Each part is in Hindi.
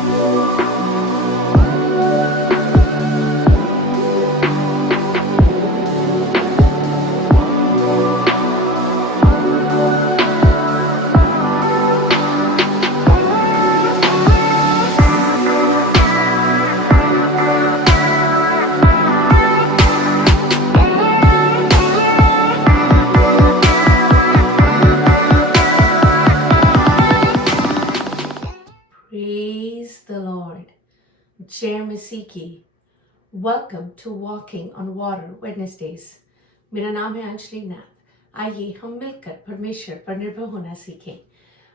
Praise the Lord. जय मसीह की। Welcome to walking on water Wednesdays. मेरा नाम है अंजलि नाथ। आइए हम मिलकर परमेश्वर पर निर्भर होना सीखें।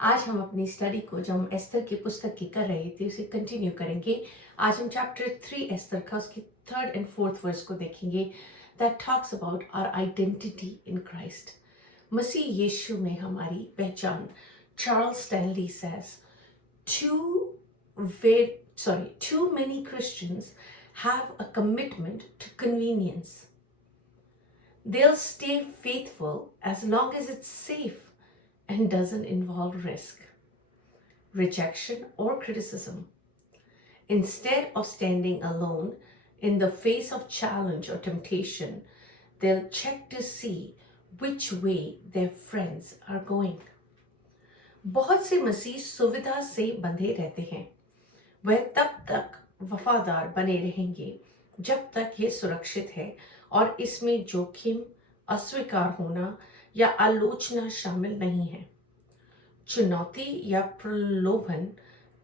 आज हम अपनी स्टडी को जो हम एस्तर की पुस्तक की कर रहे थे उसे कंटिन्यू करेंगे। आज हम चैप्टर 3 एस्तर का उसकी 3rd and 4th वर्स को देखेंगे। That talks about our identity in Christ. मसीह यीशु में हमारी पहचान। Charles Stanley says too many Christians have a commitment to convenience. They'll stay faithful as long as it's safe and doesn't involve risk, rejection, or criticism. Instead of standing alone in the face of challenge or temptation, they'll check to see which way their friends are going. बहुत से मसीह सुविधा से बंधे रहते हैं। वह तब तक वफादार बने रहेंगे जब तक ये सुरक्षित है और इसमें जोखिम, अस्वीकार होना या आलोचना शामिल नहीं है। चुनौती या प्रलोभन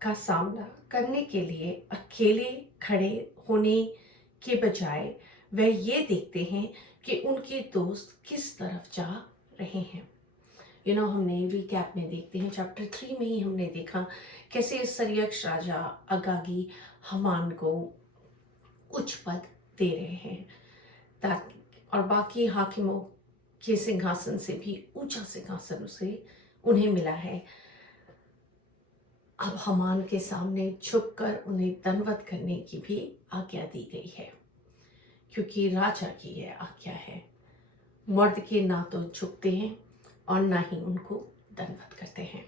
का सामना करने के लिए अकेले खड़े होने के बजाय वह ये देखते हैं कि उनके दोस्त किस तरफ जा रहे हैं। हमने रिकैप में देखते हैं चैप्टर 3 में ही हमने देखा कैसे सरयक्ष राजा अगागी हमान को उच्च पद दे रहे हैं ताकि और बाकी हाकिमों के सिंहासन से भी ऊंचा सिंहासन उन्हें मिला है। अब हमान के सामने झुककर उन्हें दंडवत करने की भी आज्ञा दी गई है, क्योंकि राजा की यह आज्ञा है। मर्द के ना तो झुकते हैं और ना ही उनको दंडवत करते हैं।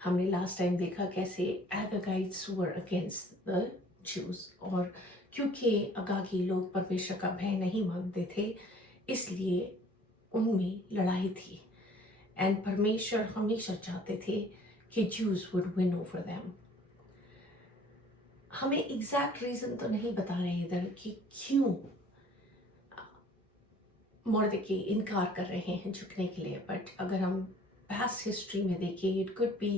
हमने लास्ट टाइम देखा कैसे अगागाइट्स वर अगेंस्ट द ज्यूज, और क्योंकि अगागी लोग परमेश्वर का भय नहीं मानते थे इसलिए उनमें लड़ाई थी। एंड परमेश्वर हमेशा चाहते थे कि Jews would win over them. हमें एग्जैक्ट रीजन तो नहीं बता रहे इधर कि क्यों मर्दकी इनकार कर रहे हैं झुकने के लिए, बट अगर हम पास्ट हिस्ट्री में देखें इट कुड बी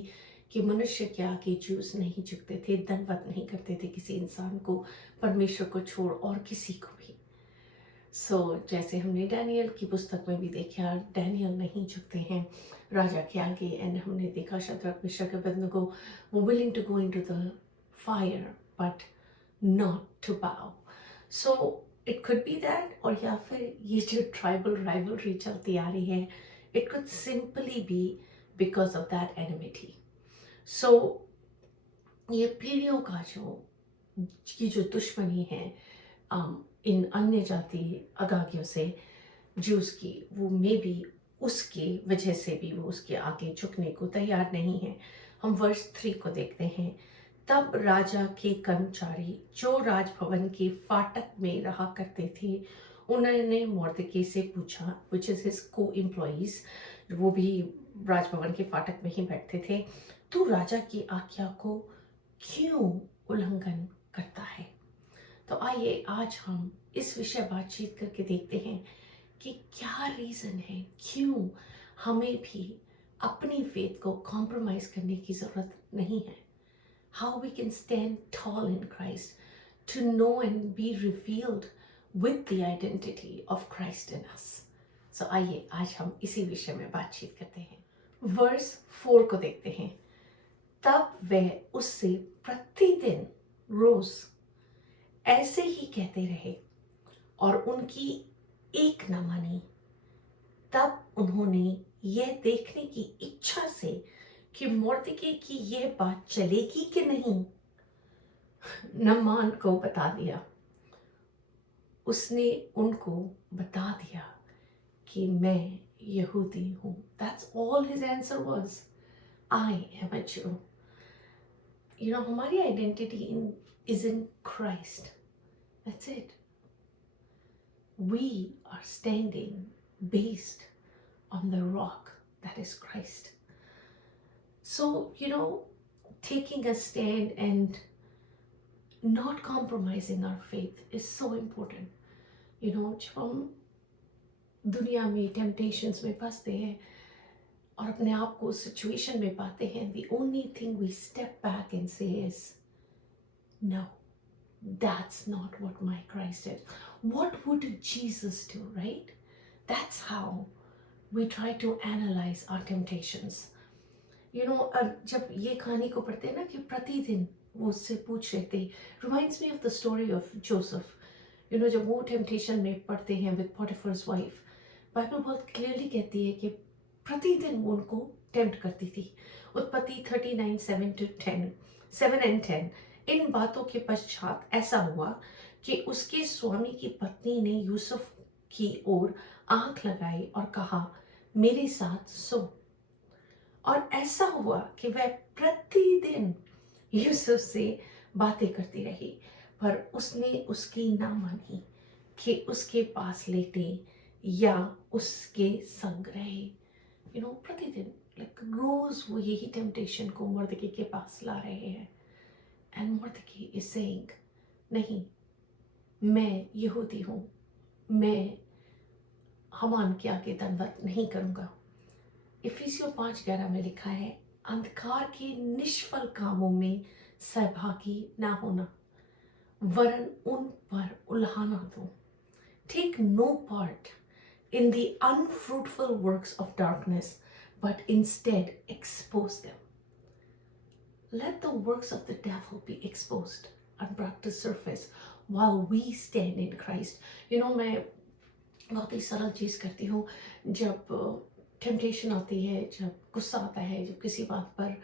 कि मनुष्य के आगे ज्यूज नहीं झुकते थे, दंडवत नहीं करते थे किसी इंसान को, परमेश्वर को छोड़ और किसी को भी। जैसे हमने डैनियल की पुस्तक में भी देखा, डैनियल नहीं झुकते हैं राजा के आगे। एंड हमने देखा शद्रक मिशक अबेदनगो वो willing to go into the fire but not to bow. It could be that, और या फिर ये जो ट्राइबल राइवलरी चलती आ रही है it could simply be because of that enmity. ये पीढ़ियों का जो दुश्मनी है इन अन्य जाति अगागियों से जूस की, वो मे बी उसके वजह से भी वो उसके आगे झुकने को तैयार नहीं है। हम वर्ष 3 को देखते हैं। तब राजा के कर्मचारी जो राजभवन के फाटक में रहा करते थे उन्होंने मोर्दके से पूछा, विच इज हिज को एम्प्लॉइज, वो भी राजभवन के फाटक में ही बैठते थे, तू राजा की आज्ञा को क्यों उल्लंघन करता है। तो आइए आज हम इस विषय बातचीत करके देखते हैं कि क्या रीज़न है क्यों हमें भी अपनी फेथ को कॉम्प्रोमाइज़ करने की ज़रूरत नहीं है। How we can stand tall in Christ, to know and be revealed with the identity of Christ in us. So आइए आज हम इसी विषय में बातचीत करते हैं। वर्स 4 को देखते हैं। तब वह उससे प्रतिदिन रोज ऐसे ही कहते रहे और उनकी एक न मानी। तब उन्होंने यह देखने की इच्छा से कि मोर्दके की यह बात चलेगी कि नहीं, नमान को बता दिया। उसने उनको बता दिया कि मैं यहूदी हूँ। That's all his answer was. I am a Jew. हमारी identity is in Christ. That's it. We are standing based on the rock that is Christ. So, taking a stand and not compromising our faith is so important. जब हम दुनिया में टेम्पटेशंस में फंसते हैं और अपने आप को सिचुएशन में पाते हैं, the only thing we step back and say is, no, that's not what my Christ is. What would Jesus do, right? That's how we try to analyze our temptations. जब ये कहानी को पढ़ते हैं ना कि प्रतिदिन वो उससे पूछ रहे थे, reminds me of the story of Joseph. जब वो टेम्पटेशन में पढ़ते हैं with Potiphar's wife, बाइबल बहुत क्लियरली कहती है कि प्रतिदिन वो उनको टेम्प्ट करती थी. उत्पत्ति 39:7-10. इन बातों के पश्चात ऐसा हुआ कि उसके स्वामी की पत्नी ने यूसुफ की ओर आंख लगाई और कहा, मेरे साथ सो. और ऐसा हुआ कि वह प्रतिदिन यूसुफ से बातें करती रही, पर उसने उसकी ना मानी कि उसके पास लेटे या उसके संग रहे. प्रतिदिन रोज वो यही टेम्पटेशन को मुर्दकी के पास ला रहे हैं. एंड मुर्दकी इज सेइंग, नहीं, मैं यहूदी हूँ, मैं हमान के आगे दंडवत नहीं करूँगा. इफिसियों 5:11 में लिखा है, अंधकार के निष्फल कामों में सहभागी ना होना, वरन उन पर उल्हाना दो. Take no part in the unfruitful works of darkness, but instead expose them. Let the works of the devil be exposed and brought to surface while we stand in Christ. मैं बहुत ही सरल चीज़ करती हूँ. जब टेम्पटेशन आती है, जब गुस्सा आता है, जब किसी बात पर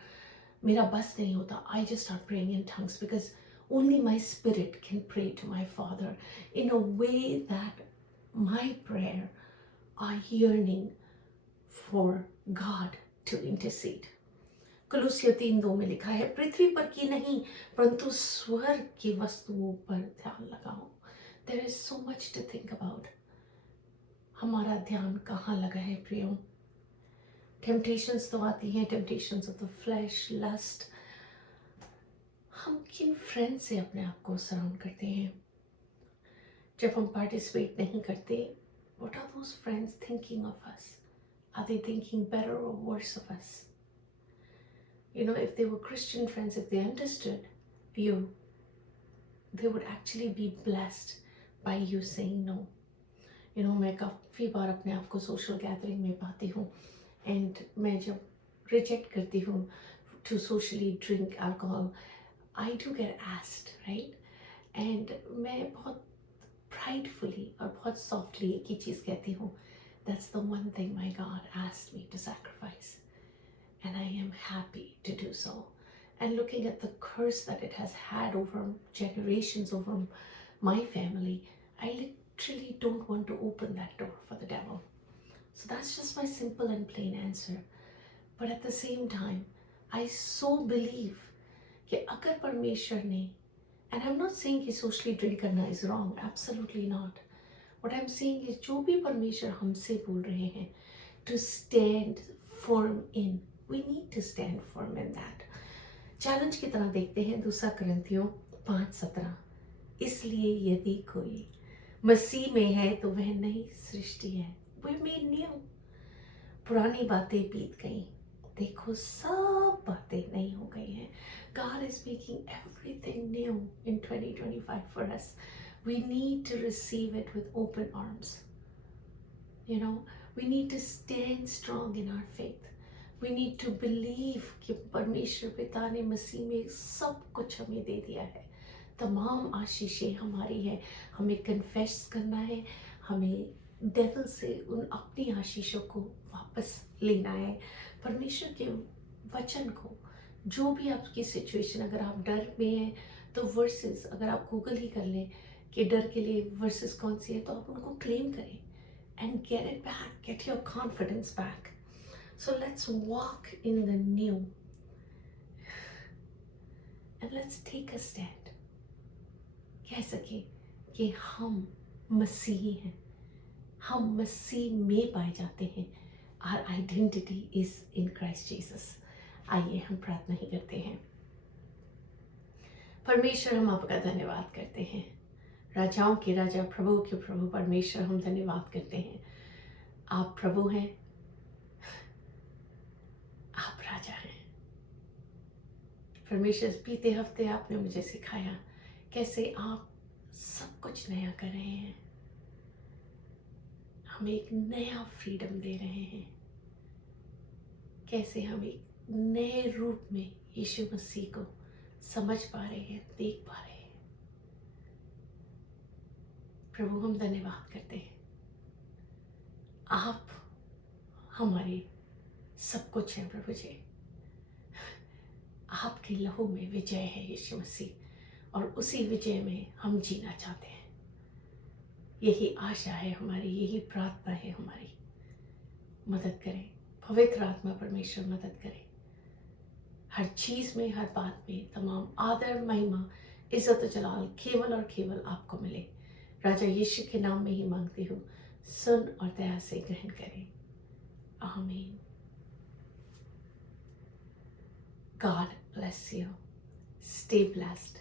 मेरा बस नहीं होता, I just start praying in tongues because only my spirit can pray to my Father in a way that my prayer are yearning for God to intercede. कुलुस्सियों 3:2 में लिखा है, पृथ्वी पर की नहीं परंतु स्वर्ग की वस्तुओं पर ध्यान लगाओ. There is so much to think about. हमारा ध्यान कहाँ लगा है प्रियो? टेम्पटेशंस तो आती हैं, temptations of the flesh, lust. हम किन फ्रेंड से अपने आप को सराउंड करते हैं? जब हम पार्टिसिपेट नहीं करते, what are those friends thinking of us? Are they thinking better or worse of us? If they were Christian friends, if they understood you, they would actually be blessed by you saying no. मैं काफ़ी बार अपने आप को सोशल गैदरिंग में पाती हूँ, एंड मैं जब रिजेक्ट करती हूँ to socially drink alcohol, I do get asked, right? And मैं बहुत प्राइडफुली और बहुत सॉफ्टली एक ही चीज़ कहती हूँ, that's the one thing my God asked me to sacrifice, and I am happy to do so. And looking at the curse that it has had over generations, over my family, I literally don't want to open that door for the devil. So that's just my simple and plain answer. But at the same time, I so believe कि अगर परमेश्वर ने, and I'm not saying कि socially drink करना is wrong, absolutely not. What I'm saying is जो भी परमेश्वर हमसे बोल रहे हैं to stand firm in, we need to stand firm in that. Challenge की तरह देखते हैं 2 कुरिन्थियों 5:17. इसलिए यदि कोई मसीह में है तो वह नई सृष्टि है. We're made new. पुरानी बातें बीत गई, देखो सब बातें नई हो गई हैं. God is making everything new in 2025 for us. We need to receive it with open arms. We need to stand strong in our faith. We need to believe कि परमेश्वर पिता ने मसीह में सब कुछ हमें दे दिया है. तमाम आशीषें हमारी हैं. हमें कन्फेस करना है, हमें डेविल से उन अपनी आशीषों को वापस लेना है. परमेश्वर के वचन को, जो भी आपकी सिचुएशन, अगर आप डर में हैं तो वर्सेस, अगर आप गूगल ही कर लें कि डर के लिए वर्सेस कौन सी है, तो आप उनको क्लेम करें and get it back, get your confidence back. So let's walk in the new. Let's take a stand, कह सके कि हम मसीही हैं, हम मसीह में पाए जाते हैं। Our identity is in Christ Jesus. आइए हम प्रार्थना ही करते हैं। परमेश्वर, हम आपका धन्यवाद करते हैं। राजाओं के राजा, प्रभु के प्रभु परमेश्वर, हम धन्यवाद करते हैं। आप प्रभु हैं, आप राजा हैं। परमेश्वर, बीते हफ्ते आपने मुझे सिखाया कैसे आप सब कुछ नया कर रहे हैं, हमें एक नया फ्रीडम दे रहे हैं, कैसे हम एक नए रूप में यीशु मसीह को समझ पा रहे हैं, देख पा रहे हैं। प्रभु, हम धन्यवाद करते हैं। आप हमारे सब कुछ हैं प्रभु जी। आपके लहू में विजय है यीशु मसीह, और उसी विजय में हम जीना चाहते हैं। यही आशा है हमारी, यही प्रार्थना है हमारी। मदद करें पवित्र आत्मा परमेश्वर, मदद करें। हर चीज़ में, हर बात में तमाम आदर, महिमा, इज्जत और जलाल केवल और केवल आपको मिले। राजा यीशु के नाम में ही मांगती हूँ, सुन और दया से ग्रहण करें। आमीन। God bless you. Stay blessed.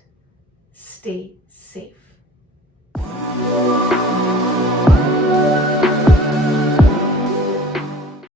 Stay safe.